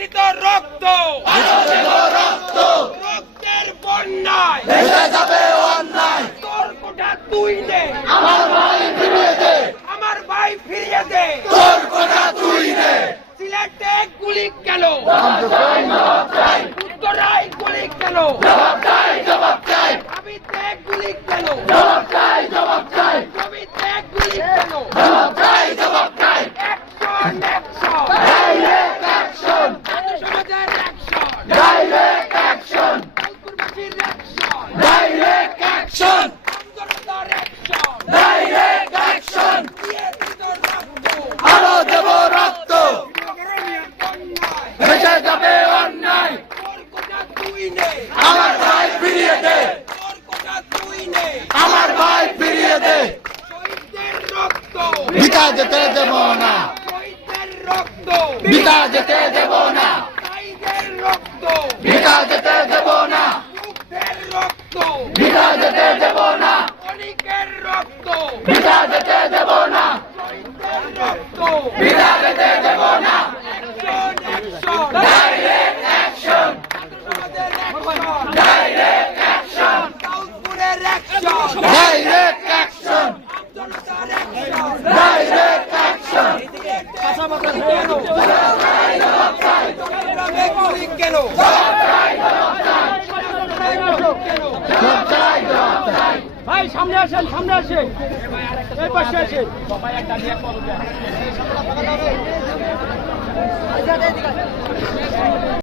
নিষ্কাশিত রক্ত রক্তের বন্যায় ভেসে যাবে অন্যায়। তোর কোটা তুই নে, আমার ভাই ফিরিয়ে দে, আমার ভাই ফিরিয়ে দে। তোর কথা তুই নে। সিলেটে গুলি কেন, জবাব চাই, উত্তরায় গুলি কেন, জবাব চাই, জবাব চাই, ঢাবিতে গুলি কেন, জবাব চাই, জবাব চাই, জমিতে গুলি কেন। জবাব চাই, জবাব চাই। অ্যাকশন অ্যাকশন, ডাইরেক্ট অ্যাকশন, সমাজের অ্যাকশন, ডাইরেক্ট অ্যাকশন, কালপুরবাসীর অ্যাকশন, ডাইরেক্ট অ্যাকশন, আমজনতার অ্যাকশন। Direct action. দিয়ে দিত রক্ত, আরো দেব রক্ত, বন্যায় ভেসে যাবে অন্যায়। তোর কোটা তুই নে, আমার ভাই ফিরিয়ে দে, তোর কোটা তুই নে। আমার ভাই ফিরিয়ে দে। শহীদদের রক্ত, বিতা যেতে দেব না, শহীদদের রক্ত, বিতা যেতে দেব না, ভাইদের রক্ত, বিতা যেতে দেব না, যুদ্ধের রক্ত, বিতা যেতে দেব না, অনেকের রক্ত, বিতা যেতে দেব না, শহীদদের রক্ত। বিতা যেতে দেব না। অ্যাকশন অ্যাকশন, ডাইরেক্ট অ্যাকশন, সমাজের অ্যাকশন, ডাইরেক্ট অ্যাকশন, সাউথপুরের অ্যাকশন, ডাইরেক্ট অ্যাকশন, আমজনতার অ্যাকশন। Direct action. চট্টগ্রামে গুলি কেন, জবাব চাই, জবাব চাই। ভাই সামনে আসেন, সামনে আসেন, এই পাশে আসেন।